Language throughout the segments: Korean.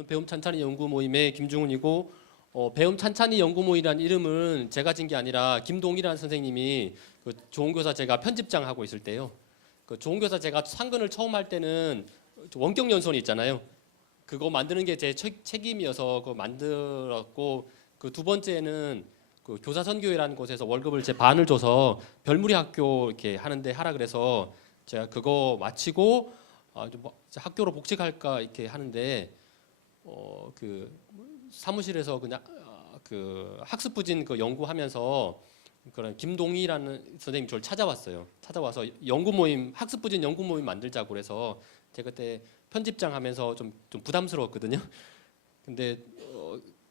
저는 배움 찬찬이 연구 모임의 김중훈이고 배움 찬찬이 연구 모임이라는 이름은 제가 진 게 아니라 김동희라는 선생님이 그 좋은교사 제가 편집장 하고 있을 때요. 그 좋은교사 제가 상근을 처음 할 때는 원격 연수원 있잖아요. 그거 만드는 게 제 책임이어서 그거 만들었고 그 두 번째는 그 교사선교회라는 곳에서 월급을 제 반을 줘서 별무리 학교 이렇게 하는데 하라 그래서 제가 그거 마치고 학교로 복직할까 이렇게 하는데 그 사무실에서 그냥 그 학습부진 그 연구하면서 그런 김동희라는 선생님 저를 찾아왔어요. 찾아와서 연구 모임 학습부진 연구 모임 만들자고 그래서 제가 그때 편집장 하면서 좀 부담스러웠거든요. 근데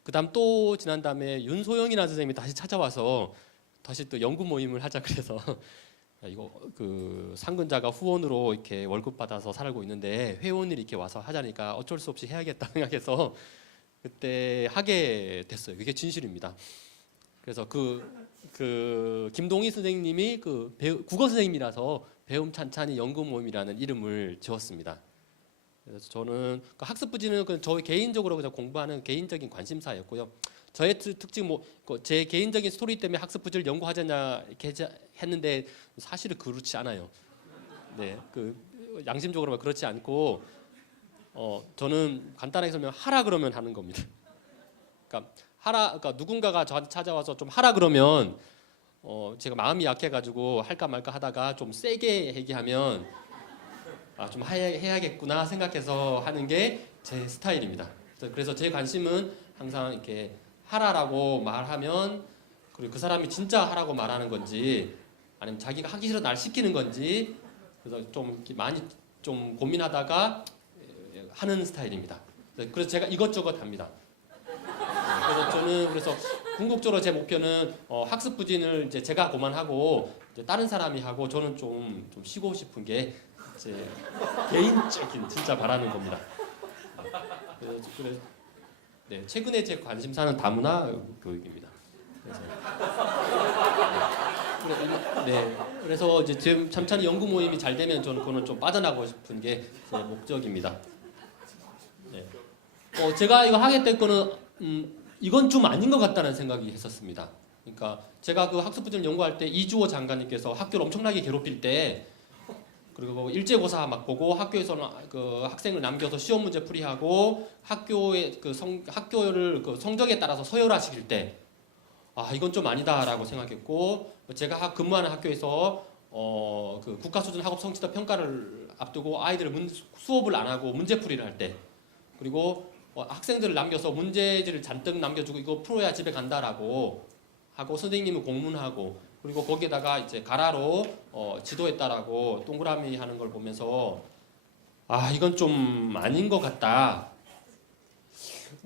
그다음 또 지난 다음에 윤소영이라는 선생님이 다시 찾아와서 다시 또 연구 모임을 하자 그래서 이거 그 상근자가 후원으로 이렇게 월급 받아서 살고 있는데 회원들이 이렇게 와서 하자니까 어쩔 수 없이 해야겠다 생각해서 그때 하게 됐어요. 그게 진실입니다. 그래서 그 김동희 선생님이 그 국어 선생님이라서 배움 찬찬이 연구 모임이라는 이름을 지었습니다. 그래서 저는 그 학습부지는 저 개인적으로 그냥 공부하는 개인적인 관심사였고요. 저의 특징 제 개인적인 스토리 때문에 학습부지를 연구하자냐 이렇게 했는데 사실은 그렇지 않아요. 네, 그 양심적으로 그렇지 않고 저는 간단하게 설명 하라 그러면 하는 겁니다. 그러니까 누군가가 저한테 찾아와서 좀 하라 그러면 제가 마음이 약해가지고 할까 말까 하다가 좀 세게 얘기하면 좀 해야겠구나 생각해서 하는 게 제 스타일입니다. 그래서 제 관심은 항상 이렇게 하라라고 말하면 그리고 그 사람이 진짜 하라고 말하는 건지 아니면 자기가 하기 싫어 날 시키는 건지 그래서 좀 많이 좀 고민하다가 하는 스타일입니다. 그래서 제가 이것저것 합니다. 그래서 저는 궁극적으로 제 목표는 학습부진을 이제 제가 그만하고 이제 다른 사람이 하고 저는 좀 쉬고 싶은 게 제 개인적인 진짜 바라는 겁니다. 그래서 네, 최근에 제 관심사는 다문화 교육입니다. 그래서 이제 지금 찬찬이 연구 모임이 잘 되면 저는 그거는 좀 빠져나가고 싶은 게 제 목적입니다. 네. 제가 이거 하게 된 거는 이건 좀 아닌 것 같다는 생각이 했었습니다. 그러니까 제가 그 학습부진을 연구할 때 이주호 장관님께서 학교를 엄청나게 괴롭힐 때 그리고 일제고사 막 보고 학교에서는 그 학생을 남겨서 시험 문제 풀이하고 학교의 학교를 그 성적에 따라서 서열화시킬 때 이건 좀 아니다라고 생각했고 제가 근무하는 학교에서 그 국가 수준 학업 성취도 평가를 앞두고 아이들을 수업을 안 하고 문제풀이를 할 때 그리고 학생들을 남겨서 문제지를 잔뜩 남겨주고 이거 풀어야 집에 간다라고 하고 선생님은 공문하고 그리고 거기에다가 이제 가라로 지도했다라고 동그라미 하는 걸 보면서 이건 좀 아닌 것 같다.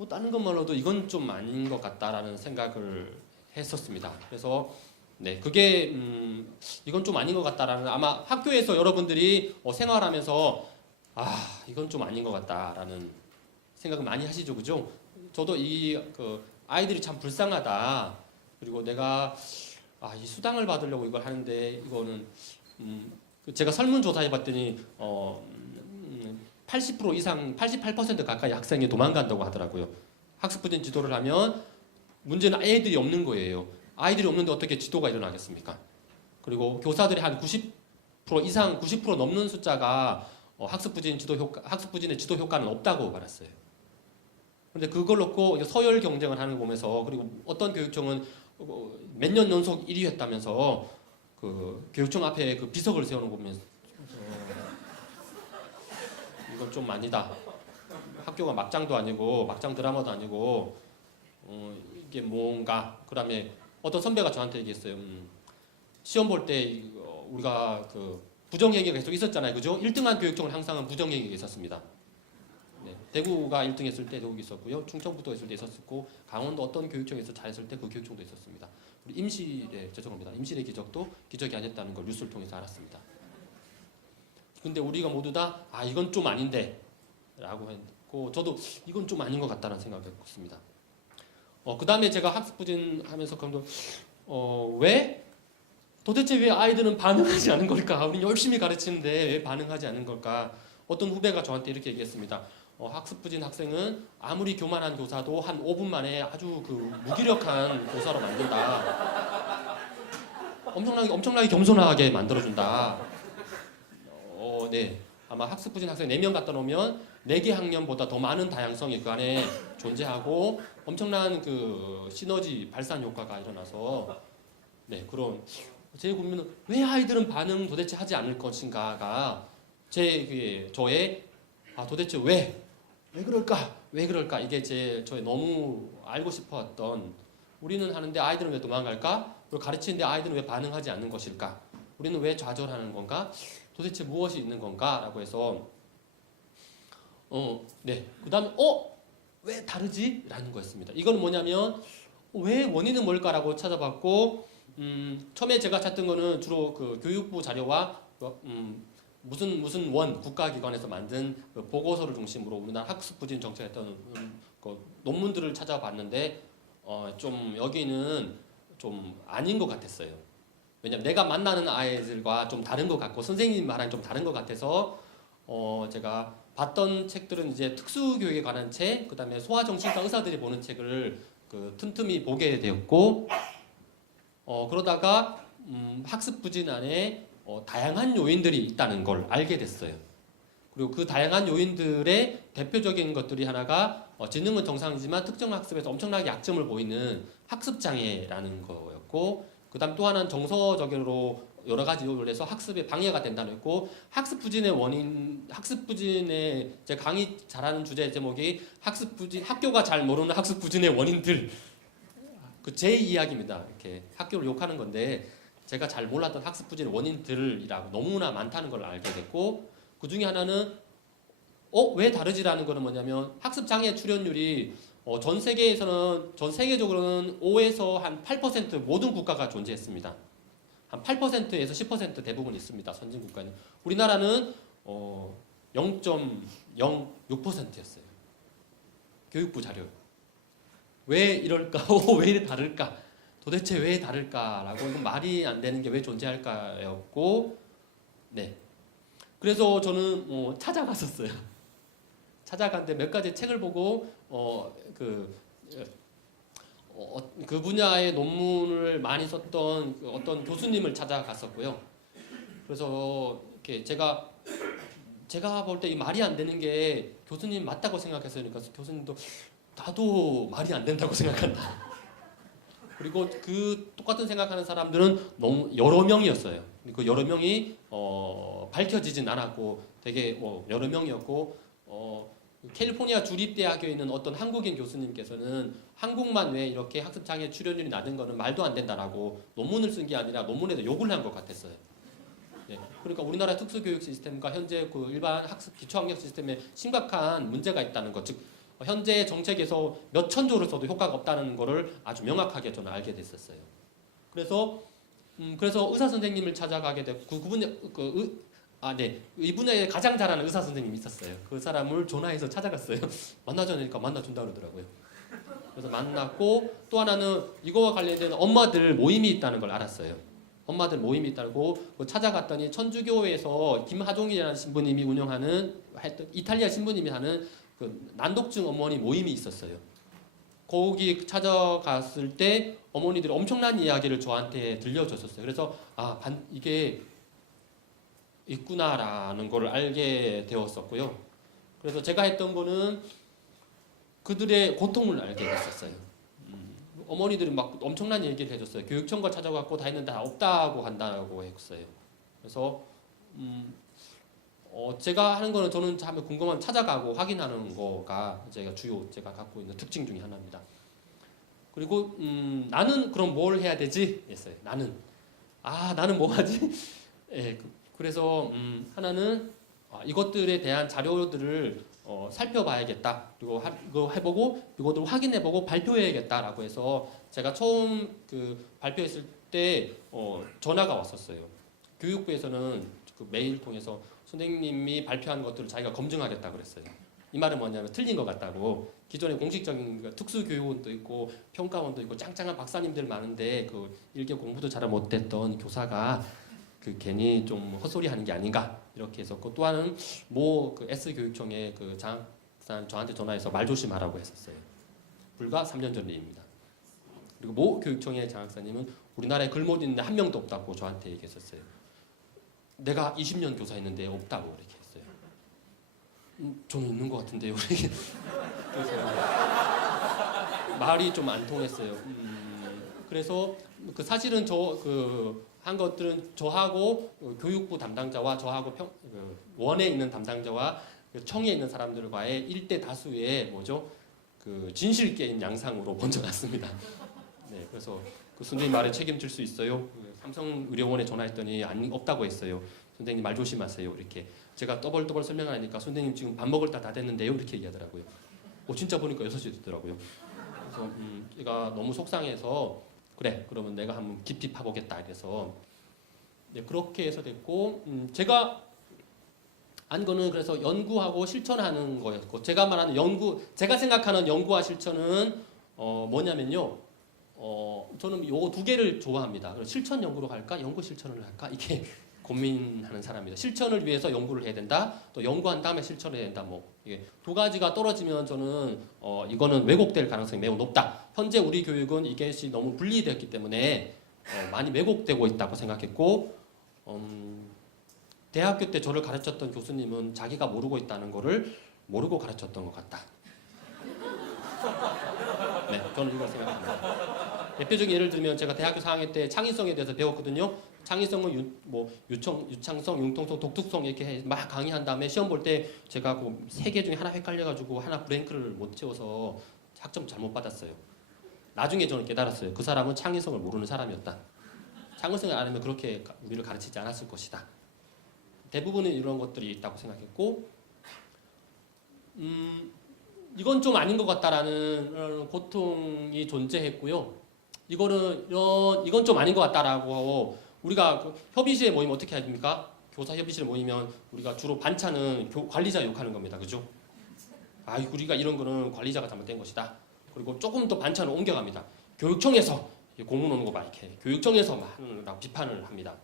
다른 것만으로도 이건 좀 아닌 것 같다라는 생각을 했었습니다. 그래서 네, 그게 이건 좀 아닌 것 같다라는 아마 학교에서 여러분들이 생활하면서 이건 좀 아닌 것 같다라는 생각을 많이 하시죠, 그죠? 저도 그 아이들이 참 불쌍하다. 그리고 내가 이 수당을 받으려고 이걸 하는데 이거는 제가 설문조사해 봤더니 80% 이상 88% 가까이 학생이 도망간다고 하더라고요. 학습부진 지도를 하면 문제는 애들이 없는 거예요. 아이들이 없는데 어떻게 지도가 일어나겠습니까? 그리고 교사들이 한 90% 이상 90% 넘는 숫자가 학습부진의 지도 효과는 없다고 말했어요. 그런데 그걸 놓고 서열 경쟁을 하는 거 보면서 그리고 어떤 교육청은 몇 년 연속 1위 했다면서 그 교육청 앞에 그 비석을 세우는 거 보면서 이건 좀 아니다. 학교가 막장도 아니고 막장 드라마도 아니고 이게 뭔가 그다음에 어떤 선배가 저한테 얘기했어요. 시험 볼 때 우리가 그 부정행위가 계속 있었잖아요, 그죠? 1등한 교육청은 항상 부정행위가 있었습니다. 네, 대구가 1등 했을 때 대구가 있었고요. 충청부도 했을 때 있었고 강원도 어떤 교육청에서 잘했을 때 그 교육청도 있었습니다. 우리 죄송합니다. 임실의 기적도 기적이 아니었다는 걸 뉴스를 통해서 알았습니다. 근데 우리가 모두 다 이건 좀 아닌데 라고 했고 저도 이건 좀 아닌 것 같다는 생각을 했습니다. 그 다음에 제가 학습부진 하면서 도대체 왜 아이들은 반응하지 않은 걸까? 우리는 열심히 가르치는데 왜 반응하지 않은 걸까? 어떤 후배가 저한테 이렇게 얘기했습니다. 학습 부진 학생은 아무리 교만한 교사도 한 5분 만에 아주 그 무기력한 교사로 만든다. 엄청나게 겸손하게 만들어준다. 네. 아마 학습 부진 학생 4명 갖다 놓으면 4개 학년보다 더 많은 다양성이 그 안에 존재하고 엄청난 그 시너지 발산 효과가 일어나서 네, 그런 제 고민은 왜 아이들은 반응 도대체 하지 않을 것인가가 저의 도대체 왜 그럴까 이게 저의 너무 알고 싶어왔던 우리는 하는데 아이들은 왜 도망갈까? 그리고 가르치는데 아이들은 왜 반응하지 않는 것일까? 우리는 왜 좌절하는 건가? 도대체 무엇이 있는 건가? 라고 해서 네. 그다음에 왜 다르지? 라는 거였습니다. 이건 뭐냐면 왜 원인은 뭘까라고 찾아봤고 처음에 제가 찾던 거는 주로 그 교육부 자료와 무슨 국가기관에서 만든 그 보고서를 중심으로 우리나라 학습 부진 정책했던 그 논문들을 찾아봤는데 좀 여기는 좀 아닌 것 같았어요. 왜냐면 내가 만나는 아이들과 좀 다른 것 같고 선생님 말랑 좀 다른 것 같아서 제가 봤던 책들은 이제 특수교육에 관한 책, 그다음에 소아정신과 의사들이 보는 책을 그 틈틈이 보게 되었고 그러다가 학습 부진 안에 다양한 요인들이 있다는 걸 알게 됐어요. 그리고 그 다양한 요인들의 대표적인 것들이 하나가 지능은 정상이지만 특정 학습에서 엄청나게 약점을 보이는 학습 장애라는 거였고, 그다음 또 하나는 정서적으로 여러 가지 요인을 해서 학습에 방해가 된다는 했고, 학습 부진의 원인, 학습 부진의 제 강의 잘하는 주제 제목이 학습 부진, 학교가 잘 모르는 학습 부진의 원인들. 그 제 이야기입니다. 이렇게 학교를 욕하는 건데 제가 잘 몰랐던 학습 부진의 원인들이라고 너무나 많다는 걸 알게 됐고, 그 중에 하나는 왜 다르지라는 거는 뭐냐면 학습 장애 출현율이 전 세계적으로는 5에서 한 8% 모든 국가가 존재했습니다. 한 8%에서 10% 대부분 있습니다. 선진 국가는. 우리나라는 0.06%였어요. 교육부 자료. 왜 이럴까? 왜 이래 다를까? 도대체 왜 다를까라고 이건 말이 안 되는 게 왜 존재할까였고, 네. 그래서 저는 찾아갔었어요. 찾아갔는데 몇 가지 책을 보고 그 분야의 논문을 많이 썼던 어떤 교수님을 찾아갔었고요. 그래서 이렇게 제가 볼 때 이 말이 안 되는 게 교수님 맞다고 생각했어요. 그러니까 교수님도 나도 말이 안 된다고 생각한다. 그리고 그 똑같은 생각하는 사람들은 너무 여러 명이었어요. 그 여러 명이 밝혀지진 않았고 되게 여러 명이었고 캘리포니아 주립대학교에 있는 어떤 한국인 교수님께서는 한국만 왜 이렇게 학습장애 출현율이 낮은 거는 말도 안 된다라고 논문을 쓴 게 아니라 논문에도 욕을 한 것 같았어요. 네. 그러니까 우리나라 특수교육 시스템과 현재 그 일반 학습 기초학력 시스템에 심각한 문제가 있다는 것, 즉 현재 정책에서 몇 천조를 써도 효과가 없다는 것을 아주 명확하게 저는 알게 됐었어요. 그래서 의사 선생님을 찾아가게 됐고 이분의 가장 잘하는 의사 선생님이 있었어요. 그 사람을 전화해서 찾아갔어요. 만나자니까 만나준다 그러더라고요. 그래서 만났고, 또 하나는 이거와 관련된 엄마들 모임이 있다는 걸 알았어요. 엄마들 모임이 있다고 찾아갔더니 천주교에서 김하종이라는 신부님이 운영하는 이탈리아 신부님이 하는 그 난독증 어머니 모임이 있었어요. 거기 찾아갔을 때 어머니들이 엄청난 이야기를 저한테 들려줬었어요. 그래서 이게 있구나라는 걸 알게 되었었고요. 그래서 제가 했던 거는 그들의 고통을 알게 됐었어요. 어머니들이 막 엄청난 얘기를 해줬어요. 교육청과 찾아갔고 다 했는데 다 없다고 한다고 했어요. 그래서 제가 하는 거는 저는 참 궁금하면 찾아가고 확인하는 거가 제가 갖고 있는 특징 중에 하나입니다. 그리고 나는 그럼 뭘 해야 되지? 했어요. 나는 뭐 하지? 예, 그래서 하나는 이것들에 대한 자료들을 살펴봐야겠다. 그리고 이거 해보고 이것들 확인해보고 발표해야겠다라고 해서 제가 처음 그 발표했을 때 전화가 왔었어요. 교육부에서는 그 메일 통해서 선생님이 발표한 것들을 자기가 검증하겠다 그랬어요. 이 말은 뭐냐면 틀린 것 같다고. 기존에 공식적인 특수교육원도 있고 평가원도 있고 짱짱한 박사님들 많은데 그 일개 공부도 잘 못했던 교사가 그 괜히 좀 헛소리하는 게 아닌가 이렇게 했었고, 또 하나는 그 S교육청의 그 박사님 저한테 전화해서 말 조심하라고 했었어요. 불과 3년 전 일입니다. 그리고 모 교육청의 장학사님은 우리나라에 글 못 읽는 한 명도 없다고 저한테 얘기했었어요. 내가 20년 교사했는데 없다고 이렇게 했어요. 저는 있는 것 같은데요. 그래서 말이 좀 안 통했어요. 그래서 그 사실은 한 것들은 저하고 교육부 담당자와 저하고 원에 있는 담당자와 청에 있는 사람들과의 1대 다수의 그 진실 게임 양상으로 번져갔습니다. 네, 그래서 그 선생님 말에 책임질 수 있어요. 삼성의료원에 전화했더니 없다고 했어요. 선생님 말 조심하세요. 이렇게 제가 떠벌떠벌 설명하니까 선생님 지금 밥 먹을 다 됐는데요. 이렇게 얘기하더라고요. 진짜 보니까 6시 됐더라고요. 그래서 제가 너무 속상해서 그래 그러면 내가 한번 깊이 파보겠다 이래서 네, 그렇게 해서 됐고 제가 한 거는 그래서 연구하고 실천하는 거였고 제가 말하는 제가 생각하는 연구와 실천은 뭐냐면요. 저는 요 두 개를 좋아합니다. 실천 연구로 갈까, 연구 실천을 할까 이게 고민하는 사람입니다. 실천을 위해서 연구를 해야 된다. 또 연구한 다음에 실천을 해야 된다. 이게 두 가지가 떨어지면 저는 이거는 왜곡될 가능성이 매우 높다. 현재 우리 교육은 이것이 너무 분리되었기 때문에 많이 왜곡되고 있다고 생각했고 대학교 때 저를 가르쳤던 교수님은 자기가 모르고 있다는 거를 모르고 가르쳤던 것 같다. 네, 저는 이걸 생각합니다. 대표적인 예를 들면 제가 대학교 4학년 때 창의성에 대해서 배웠거든요. 창의성은 유창성, 융통성, 독특성 이렇게 막 강의한 다음에 시험 볼 때 제가 그 세 개 중에 하나 헷갈려가지고 하나 브랭크를 못 채워서 학점 잘못 받았어요. 나중에 저는 깨달았어요. 그 사람은 창의성을 모르는 사람이었다. 창의성을 알면 그렇게 우리를 가르치지 않았을 것이다. 대부분은 이런 것들이 있다고 생각했고 이건 좀 아닌 것 같다라는 고통이 존재했고요. 이건 좀 아닌 것 같다라고 우리가 그 협의실에 모이면 어떻게 해야 됩니까? 교사 협의실에 모이면 우리가 주로 반찬은 관리자 욕하는 겁니다. 그죠? 우리가 이런 거는 관리자가 잘못된 것이다. 그리고 조금 더 반찬을 옮겨갑니다. 교육청에서 공문 오는 거 막 이렇게 교육청에서 막 하느라고 비판을 합니다.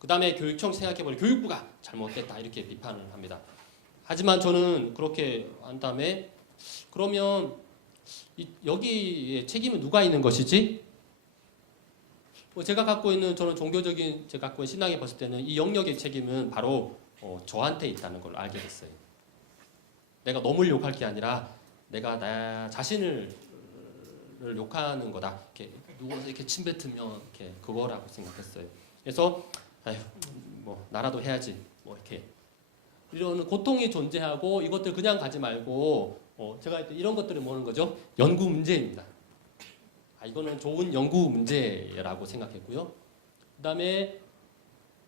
그 다음에 교육청 생각해보니 교육부가 잘못됐다 이렇게 비판을 합니다. 하지만 저는 그렇게 한 다음에 그러면 여기에 책임은 누가 있는 것이지? 제가 갖고 있는 제가 갖고 있는 신앙에 봤을 때는 이 영역의 책임은 바로 저한테 있다는 걸 알게 됐어요. 내가 너무 욕할 게 아니라 내가 나 자신을 욕하는 거다. 이렇게 누워서 이렇게 침 뱉으면 이렇게 그거라고 생각했어요. 그래서 나라도 해야지 이렇게 이런 고통이 존재하고 이것들 그냥 가지 말고 제가 이런 것들을 뭐는 거죠? 연구 문제입니다. 이거는 좋은 연구 문제라고 생각했고요. 그 다음에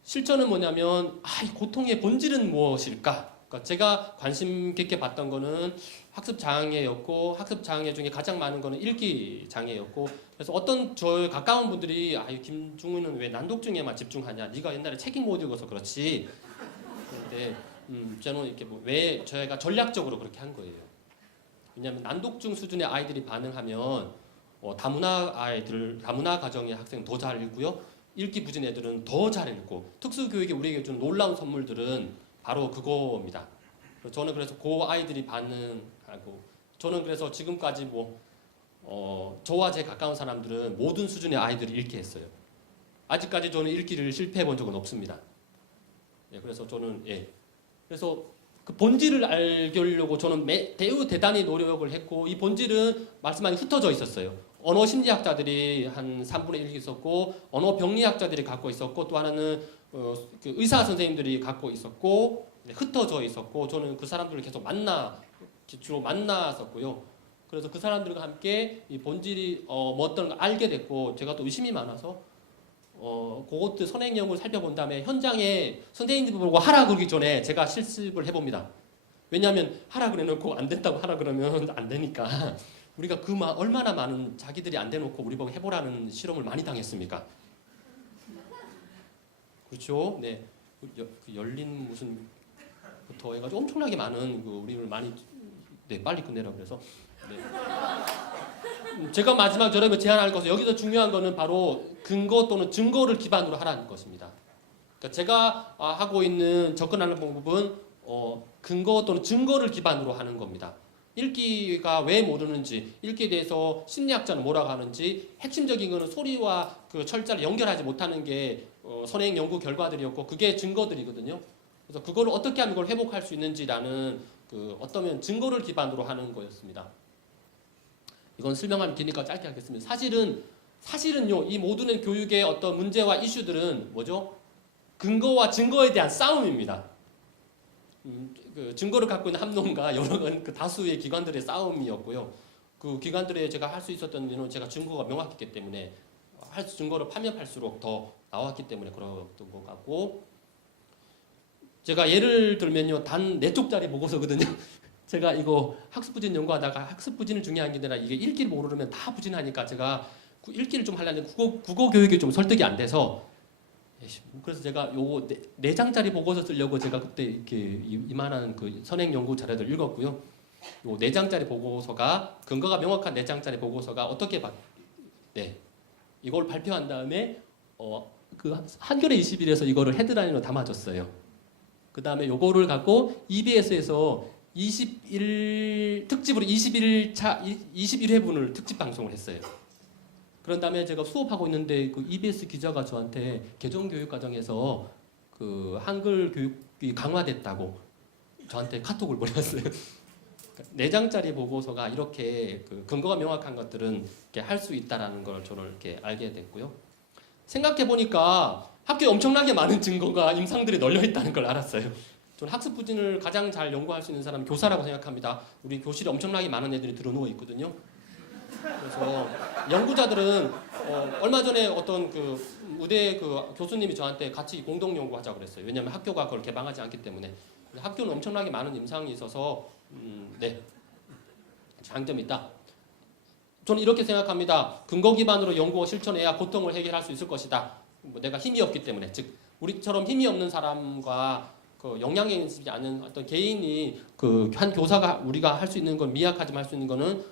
실천은 뭐냐면 이 고통의 본질은 무엇일까? 그러니까 제가 관심 깊게 봤던 거는 학습 장애였고 학습 장애 중에 가장 많은 거는 읽기 장애였고 그래서 어떤 저 가까운 분들이 김중훈은 왜 난독증에만 집중하냐? 네가 옛날에 책 못 읽어서 그렇지. 그런데 저는 이렇게 왜 저희가 전략적으로 그렇게 한 거예요. 왜냐하면 난독증 수준의 아이들이 반응하면 다문화 가정의 학생은 더 잘 읽고요. 읽기 부진 애들은 더 잘 읽고 특수교육이 우리에게 준 놀라운 선물들은 바로 그거입니다. 저는 그래서 그 아이들이 반응하고 저는 그래서 지금까지 저와 제 가까운 사람들은 모든 수준의 아이들을 읽게 했어요. 아직까지 저는 읽기를 실패해 본 적은 없습니다. 그래서 저는 그래서 그 본질을 알려고 저는 매우 대단히 노력을 했고 이 본질은 말씀하니 흩어져 있었어요. 언어 심리학자들이 한 3분의 1 있었고 언어 병리학자들이 갖고 있었고 또 하나는 그 의사 선생님들이 갖고 있었고 흩어져 있었고 저는 그 사람들을 계속 주로 만났었고요. 그래서 그 사람들과 함께 이 본질이 어떤 걸 알게 됐고 제가 또 의심이 많아서 그것들 선행 연구를 살펴본 다음에 현장에 선생님들 보고 하라 그러기 전에 제가 실습을 해봅니다. 왜냐하면 하라 그래놓고 안 된다고 하라 그러면 안 되니까 우리가 얼마나 많은 자기들이 안 대놓고 우리 보고 해보라는 실험을 많이 당했습니까? 그렇죠? 네, 그 열린 무슨부터 해가지고 엄청나게 많은 우리를 많이 빨리 끝내라고 그래서 제가 마지막 저녁에 제안할 것은 여기서 중요한 거는 바로 근거 또는 증거를 기반으로 하라는 것입니다. 그러니까 제가 하고 있는 접근하는 방법은 근거 또는 증거를 기반으로 하는 겁니다. 읽기가 왜 모르는지, 읽기에 대해서 심리학자는 뭐라고 하는지, 핵심적인 거는 소리와 그 철자를 연결하지 못하는 게 선행 연구 결과들이었고, 그게 증거들이거든요. 그래서 그걸 어떻게 하면 그걸 회복할 수 있는지라는 그 어떠면 증거를 기반으로 하는 거였습니다. 이건 설명하면 기니까 짧게 하겠습니다. 사실은요, 이 모든 교육의 어떤 문제와 이슈들은 뭐죠? 근거와 증거에 대한 싸움입니다. 그 증거를 갖고 있는 함론과 여러 그 다수의 기관들의 싸움이었고요. 그 기관들에 제가 할 수 있었던 일은 제가 증거가 명확했기 때문에 증거를 파면 팔수록 더 나왔기 때문에 그랬던 것 같고, 제가 예를 들면요, 단 4쪽짜리 보고서거든요. 제가 이거 학습부진 연구하다가 학습부진은 중요한 게 아니라 이게 읽기를 모르면 다 부진하니까 제가 읽기를 좀 하려는 국어 교육이 좀 설득이 안 돼서, 그래서 제가 요거 4장짜리 보고서 쓰려고 제가 그때 이렇게 이만한 그 선행 연구 자료들 읽었고요. 요 4장짜리 보고서가 근거가 명확한 4장짜리 보고서가 어떻게 이걸 발표한 다음에 그 한겨레 21에서 이거를 헤드라인으로 담아줬어요. 그 다음에 요거를 갖고 EBS에서 21 특집으로 21회분을 특집 방송을 했어요. 그런 다음에 제가 수업하고 있는데 그 EBS 기자가 저한테 개정교육 과정에서 그 한글 교육이 강화됐다고 저한테 카톡을 보냈어요. 4장짜리 보고서가 이렇게 그 근거가 명확한 것들은 할 수 있다라는 걸 저는 이렇게 알게 됐고요. 생각해 보니까 학교에 엄청나게 많은 증거가 임상들이 널려 있다는 걸 알았어요. 저는 학습 부진을 가장 잘 연구할 수 있는 사람은 교사라고 생각합니다. 우리 교실에 엄청나게 많은 애들이 들어누워 있거든요. 그래서 연구자들은 얼마 전에 어떤 그 의대 그 교수님이 저한테 같이 공동 연구하자고 그랬어요. 왜냐하면 학교가 그걸 개방하지 않기 때문에. 학교는 엄청나게 많은 임상이 있어서 장점이 있다. 저는 이렇게 생각합니다. 근거 기반으로 연구와 실천해야 고통을 해결할 수 있을 것이다. 내가 힘이 없기 때문에, 즉 우리처럼 힘이 없는 사람과 그 역량이 있지 않은 어떤 개인이 그 한 교사가 우리가 할 수 있는 건 미약하지만 할 수 있는 거는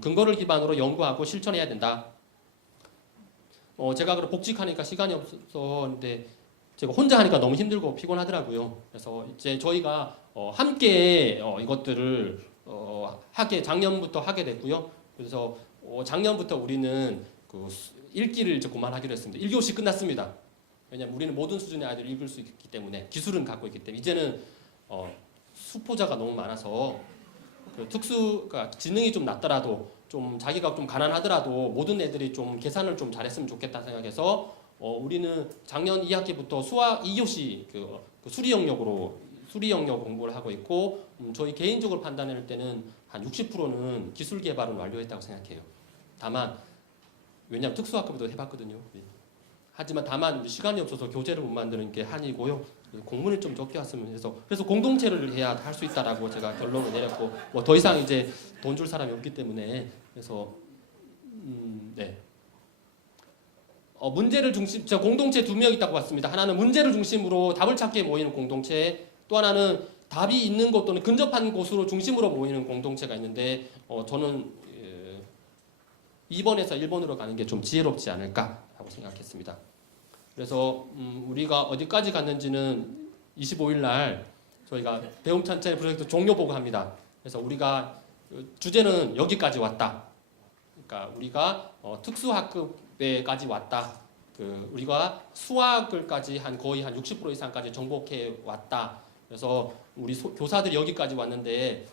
근거를 기반으로 연구하고 실천해야 된다. 제가 그럼 복직하니까 시간이 없어서 근데 제가 혼자 하니까 너무 힘들고 피곤하더라고요. 그래서 이제 저희가 함께 이것들을 작년부터 하게 됐고요. 그래서 작년부터 우리는 그 읽기를 이제 그만하기로 했습니다. 1교시 끝났습니다. 왜냐하면 우리는 모든 수준의 아이들을 읽을 수 있기 때문에 기술은 갖고 있기 때문에 이제는 수포자가 너무 많아서 그 그러니까 지능이 좀 낮더라도 좀 자기가 좀 가난하더라도 모든 애들이 좀 계산을 좀 잘했으면 좋겠다 생각해서 우리는 작년 2학기부터 수학 2교시 그 수리 영역 공부를 하고 있고 저희 개인적으로 판단할 때는 한 60%는 기술 개발은 완료했다고 생각해요. 다만 왜냐하면 특수학급도 해봤거든요. 하지만 다만 시간이 없어서 교재를 못 만드는 게 한이고요. 공문을 좀 적게 왔으면 해서 그래서 공동체를 해야 할 수 있다라고 제가 결론을 내렸고 뭐 더 이상 이제 돈 줄 사람이 없기 때문에 그래서 문제를 중심 저 공동체 2명 있다고 봤습니다. 하나는 문제를 중심으로 답을 찾기에 모이는 공동체, 또 하나는 답이 있는 곳 또는 근접한 곳으로 중심으로 모이는 공동체가 있는데 저는 2번에서 1번으로 가는 게 좀 지혜롭지 않을까라고 생각했습니다. 그래서 우리가 어디까지 갔는지는 25일 날 저희가 배움 천천히 프로젝트 종료 보고합니다. 그래서 우리가 주제는 여기까지 왔다. 그러니까 우리가 특수학급에까지 왔다. 우리가 수학을까지 거의 한 60% 이상까지 정복해 왔다. 그래서 우리 교사들이 여기까지 왔는데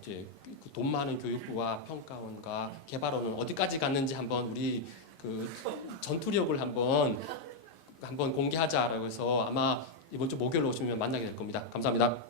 이제 돈 많은 교육부와 평가원과 개발원은 어디까지 갔는지 한번 우리 그 전투력을 한번 공개하자라고 해서 아마 이번 주 목요일 오시면 만나게 될 겁니다. 감사합니다.